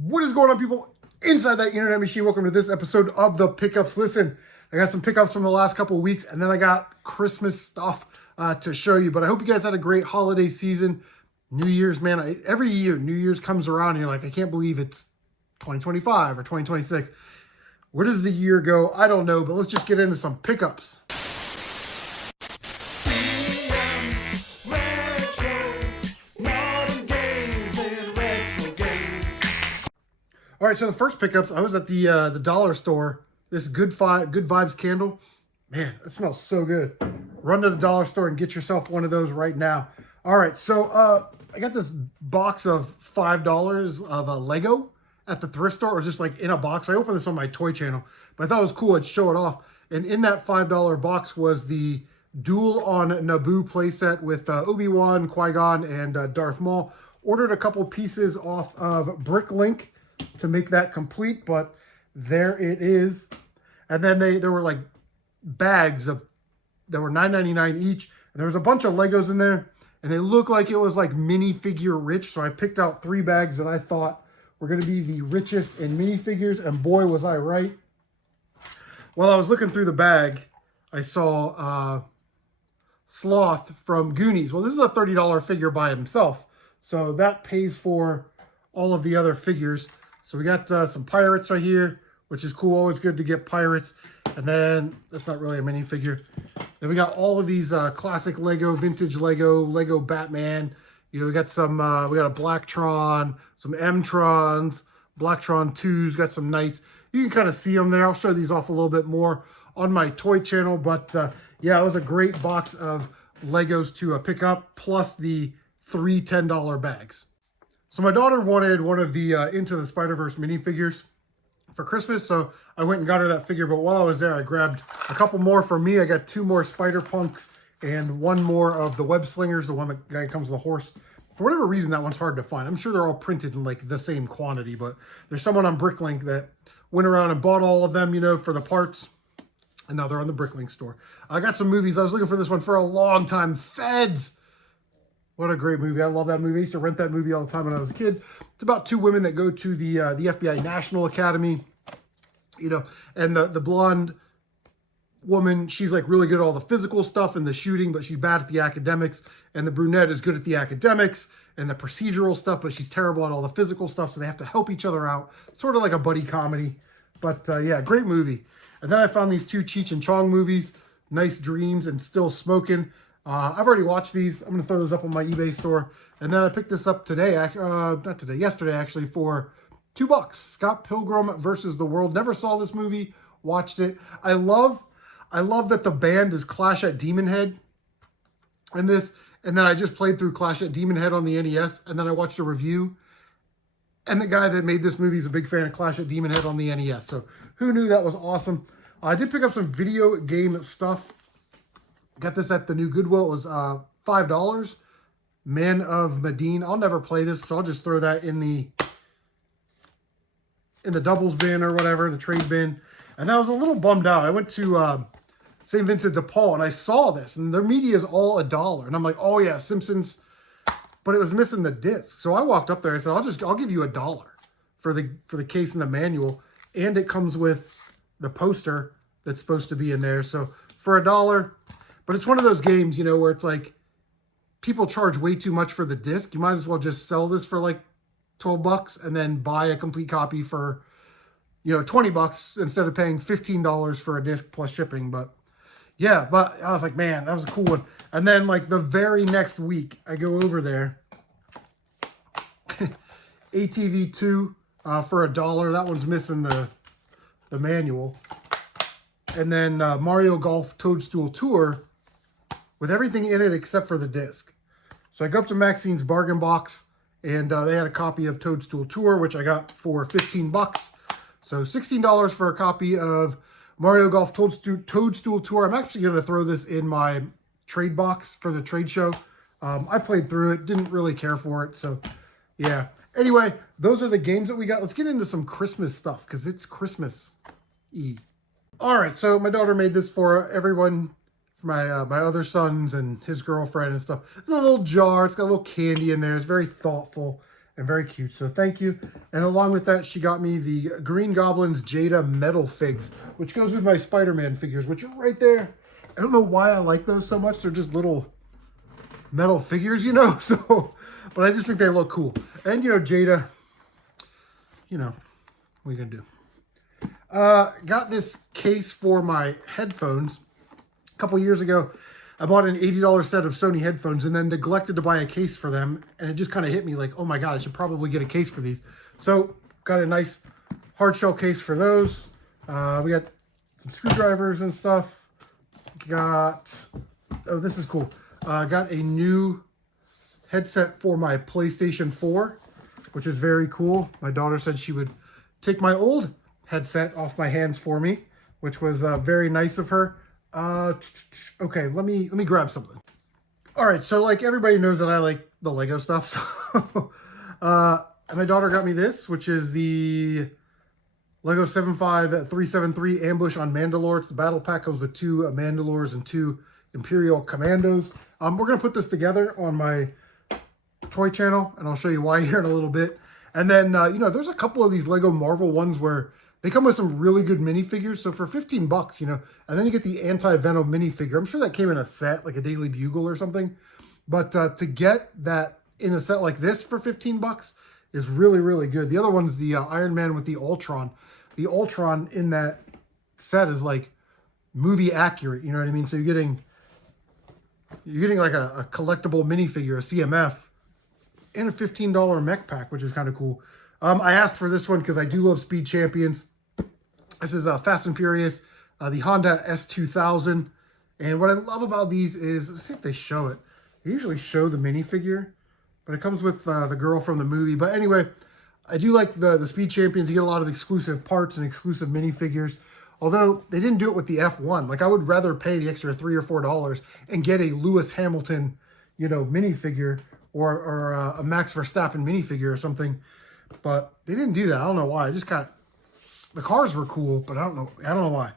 What is going on, people inside that internet machine? Welcome to this episode of the Pickups. Listen, I got some pickups from the last couple of weeks, and then I got Christmas stuff to show you. But I hope you guys had a great holiday season. New Year's, man, every year New Year's comes around and you're like, I can't believe it's 2025 or 2026. Where does the year go? I don't know, but let's just get into some pickups. All right, so the first pickups, I was at the dollar store. This Good Vibes candle, man, it smells so good. Run to the dollar store and get yourself one of those right now. All right, so I got this box of $5 of Lego at the thrift store, or just like in a box. I opened this on my toy channel, but I thought it was cool. I'd show it off. And in that $5 box was the Duel on Naboo playset with Obi-Wan, Qui-Gon, and Darth Maul. Ordered a couple pieces off of Bricklink to make that complete, but there it is. And then there were like bags that were $9.99 each, and there was a bunch of Legos in there, and they looked like it was like minifigure rich. So I picked out 3 bags that I thought were going to be the richest in minifigures, and boy was I right. While I was looking through the bag, I saw Sloth from Goonies. Well, this is a $30 figure by himself, so that pays for all of the other figures. So we got some pirates right here, which is cool. Always good to get pirates. And then, that's not really a minifigure. Then we got all of these classic Lego, vintage Lego Batman. You know, we got some, we got a Blacktron, some M-Trons, Blacktron 2s, got some Knights. You can kind of see them there. I'll show these off a little bit more on my toy channel. But yeah, it was a great box of Legos to pick up, plus the 3 $10 bags. So my daughter wanted one of the Into the Spider-Verse minifigures for Christmas, so I went and got her that figure. But while I was there, I grabbed a couple more for me. I got 2 more Spider-Punks and 1 more of the Web Slingers, the one that guy comes with a horse. For whatever reason, that one's hard to find. I'm sure they're all printed in like the same quantity, but there's someone on Bricklink that went around and bought all of them, you know, for the parts. And now they're on the Bricklink store. I got some movies. I was looking for this one for a long time. Feds. What a great movie. I love that movie. I used to rent that movie all the time when I was a kid. It's about 2 women that go to the FBI National Academy, you know, and the blonde woman, she's like really good at all the physical stuff and the shooting, but she's bad at the academics. And the brunette is good at the academics and the procedural stuff, but she's terrible at all the physical stuff. So they have to help each other out, sort of like a buddy comedy. But yeah, great movie. And then I found these 2 Cheech and Chong movies, Nice Dreams and Still Smoking. I've already watched these. I'm going to throw those up on my eBay store. And then I picked this up today, yesterday actually, for $2. Scott Pilgrim versus the World. Never saw this movie, watched it. I love that the band is Clash at Demon Head in this. And then I just played through Clash at Demon Head on the NES, and then I watched a review. And the guy that made this movie is a big fan of Clash at Demon Head on the NES. So who knew? That was awesome. I did pick up some video game stuff. Got this at the new Goodwill. It was $5. Man of Medine. I'll never play this, so I'll just throw that in the doubles bin or whatever, the trade bin. And I was a little bummed out. I went to St. Vincent de Paul, and I saw this, and their media is all $1. And I'm like, oh yeah, Simpsons. But it was missing the disc. So I walked up there. I said, I'll give you $1 for the case and the manual, and it comes with the poster that's supposed to be in there. So for $1. But it's one of those games, you know, where it's like people charge way too much for the disc. You might as well just sell this for like $12 and then buy a complete copy for, you know, $20 instead of paying $15 for a disc plus shipping. But yeah, but I was like, man, that was a cool one. And then like the very next week, I go over there. ATV2 for $1. That one's missing the manual. And then Mario Golf Toadstool Tour with everything in it except for the disc. So I go up to Maxine's Bargain Box, and they had a copy of Toadstool Tour, which I got for $15. So $16 for a copy of Mario Golf Toadstool Tour. I'm actually going to throw this in my trade box for the trade show. I played through it, didn't really care for it, so yeah. Anyway, those are the games that we got. Let's get into some Christmas stuff, because it's Christmas-y. All right, so my daughter made this for everyone, for my other sons and his girlfriend and stuff. It's a little jar. It's got a little candy in there. It's very thoughtful. and very cute. So thank you. And along with that, she got me the Green Goblin's Jada metal figs, which goes with my Spider-Man figures, which are right there. I don't know why I like those so much. They're just little metal figures, you know, so, but I just think they look cool. And, you know, Jada, you know, what are you gonna do? Got this case for my headphones. A couple years ago, I bought an $80 set of Sony headphones and then neglected to buy a case for them. And it just kind of hit me like, oh my God, I should probably get a case for these. So got a nice hard shell case for those. We got some screwdrivers and stuff. Got, oh, this is cool. Got a new headset for my PlayStation 4, which is very cool. My daughter said she would take my old headset off my hands for me, which was very nice of her. Okay, let me grab something. All right, so like everybody knows that I like the Lego stuff. So, and my daughter got me this, which is the Lego 75373 Ambush on Mandalore. It's the battle pack. Comes with 2 Mandalores and 2 Imperial Commandos. We're going to put this together on my toy channel, and I'll show you why here in a little bit. And then, you know, there's a couple of these Lego Marvel ones where they come with some really good minifigures. So for 15 bucks, you know, and then you get the Anti-Venom minifigure. I'm sure that came in a set, like a Daily Bugle or something. But to get that in a set like this for 15 bucks is really, really good. The other one's the Iron Man with the Ultron. The Ultron in that set is like movie accurate, you know what I mean? So you're getting like a collectible minifigure, a CMF, in a $15 mech pack, which is kind of cool. I asked for this one because I do love Speed Champions. This is Fast and Furious, the Honda S2000. And what I love about these is, let's see if they show it. They usually show the minifigure, but it comes with the girl from the movie. But anyway, I do like the Speed Champions. You get a lot of exclusive parts and exclusive minifigures. Although they didn't do it with the F1. Like I would rather pay the extra $3 or $4 and get a Lewis Hamilton, you know, minifigure or a Max Verstappen minifigure or something. But they didn't do that. I don't know why. I just kind of, the cars were cool, but I don't know why.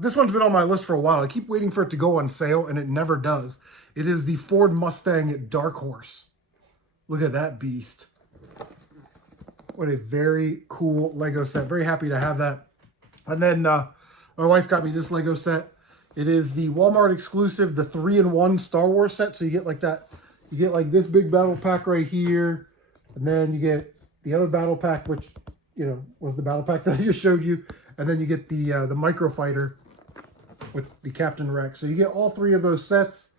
This one's been on my list for a while. I keep waiting for it to go on sale, and it never does. It is the Ford Mustang Dark Horse. Look at that beast. What a very cool Lego set. Very happy to have that. And then my wife got me this Lego set. It is the Walmart exclusive, the 3-in-1 Star Wars set. So you get like that. You get like this big battle pack right here. And then you get the other battle pack, which, you know, was the battle pack that I just showed you. And then you get the micro fighter with the Captain Rex. So you get all 3 of those sets.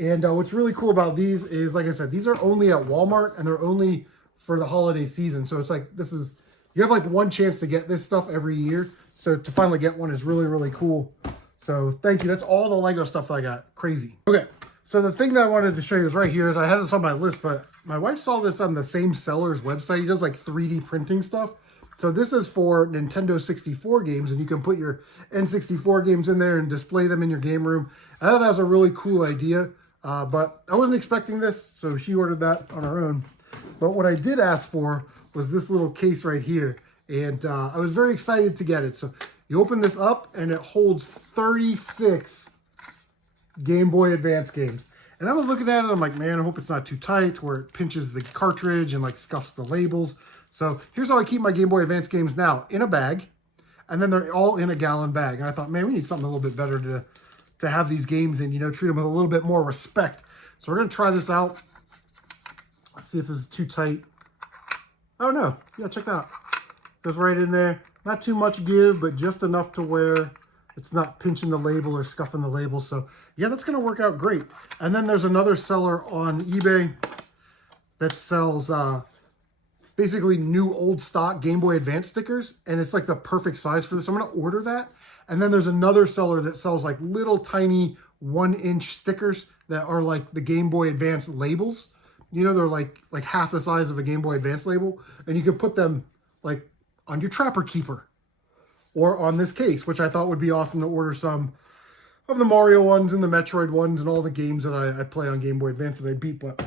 And what's really cool about these is, like I said, these are only at Walmart, and they're only for the holiday season. So it's like, you have like one chance to get this stuff every year. So to finally get one is really, really cool. So thank you. That's all the Lego stuff that I got. Crazy. Okay. So the thing that I wanted to show you is right here. I had this on my list, but my wife saw this on the same seller's website. He does like 3D printing stuff. So this is for Nintendo 64 games, and you can put your N64 games in there and display them in your game room. I thought that was a really cool idea, but I wasn't expecting this, so she ordered that on her own. But what I did ask for was this little case right here, and I was very excited to get it. So you open this up, and it holds 36 Game Boy Advance games. And I was looking at it, I'm like, man, I hope it's not too tight where it pinches the cartridge and like scuffs the labels. So here's how I keep my Game Boy Advance games now, in a bag, and then they're all in a gallon bag. And I thought, man, we need something a little bit better to have these games in, you know, treat them with a little bit more respect. So we're going to try this out. Let's see if this is too tight. Oh, no. Yeah, check that out. Goes right in there. Not too much give, but just enough to where it's not pinching the label or scuffing the label. So, yeah, that's going to work out great. And then there's another seller on eBay that sells basically new old stock Game Boy Advance stickers. And it's like the perfect size for this. I'm going to order that. And then there's another seller that sells like little tiny 1-inch stickers that are like the Game Boy Advance labels. You know, they're like half the size of a Game Boy Advance label. And you can put them like on your Trapper Keeper or on this case, which I thought would be awesome to order some of the Mario ones and the Metroid ones and all the games that I play on Game Boy Advance that I beat. But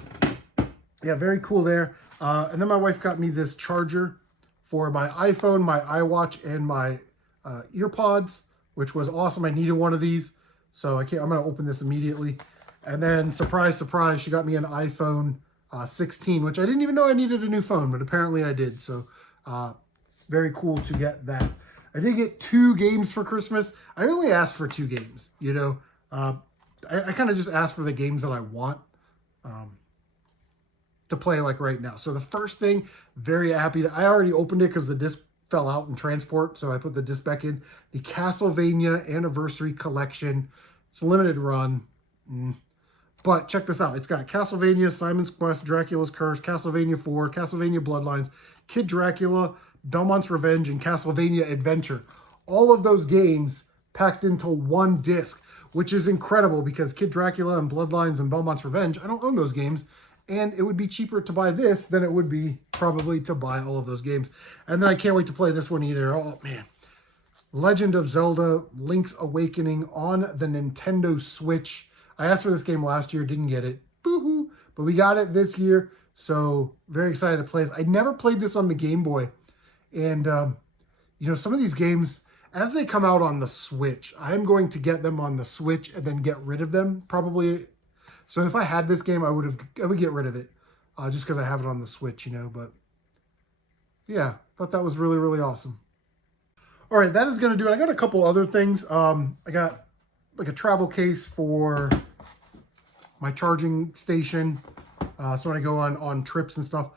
yeah, very cool there. And then my wife got me this charger for my iPhone, my iWatch, and my EarPods, which was awesome. I needed one of these, so I'm going to open this immediately. And then, surprise, surprise, she got me an iPhone 16, which I didn't even know I needed a new phone, but apparently I did. So very cool to get that. I did get 2 games for Christmas. I only asked for 2 games, you know. I kind of just asked for the games that I want to play like right now. So the first thing, very happy. I already opened it because the disc fell out in transport, so I put the disc back in. The Castlevania Anniversary Collection. It's a limited run. But check this out. It's got Castlevania, Simon's Quest, Dracula's Curse, Castlevania 4, Castlevania Bloodlines, Kid Dracula, Belmont's Revenge, and Castlevania Adventure. All of those games packed into one disc, which is incredible because Kid Dracula and Bloodlines and Belmont's Revenge, I don't own those games. And it would be cheaper to buy this than it would be probably to buy all of those games. And then I can't wait to play this one either. Oh, man. Legend of Zelda Link's Awakening on the Nintendo Switch. I asked for this game last year, didn't get it. Boo-hoo. But we got it this year, so very excited to play this. I never played this on the Game Boy. And, you know, some of these games, as they come out on the Switch, I'm going to get them on the Switch and then get rid of them, probably. So if I had this game, I would get rid of it, just because I have it on the Switch, you know. But yeah, thought that was really, really awesome. All right, that is going to do it. I got a couple other things. I got like a travel case for my charging station, so when I go on trips and stuff.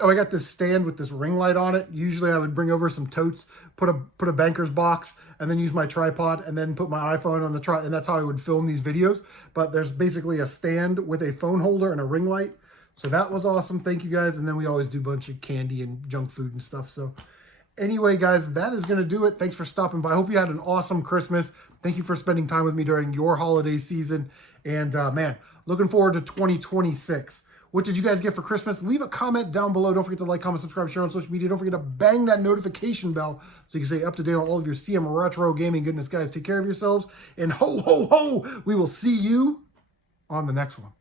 Oh, I got this stand with this ring light on it. Usually I would bring over some totes, put a banker's box, and then use my tripod, and then put my iPhone on the tripod, and that's how I would film these videos. But there's basically a stand with a phone holder and a ring light. So that was awesome. Thank you, guys. And then we always do a bunch of candy and junk food and stuff. So anyway, guys, that is going to do it. Thanks for stopping by. I hope you had an awesome Christmas. Thank you for spending time with me during your holiday season. And, man, looking forward to 2026. What did you guys get for Christmas? Leave a comment down below. Don't forget to like, comment, subscribe, share on social media. Don't forget to bang that notification bell so you can stay up to date on all of your CM Retro gaming goodness, guys. Take care of yourselves. And ho, ho, ho, we will see you on the next one.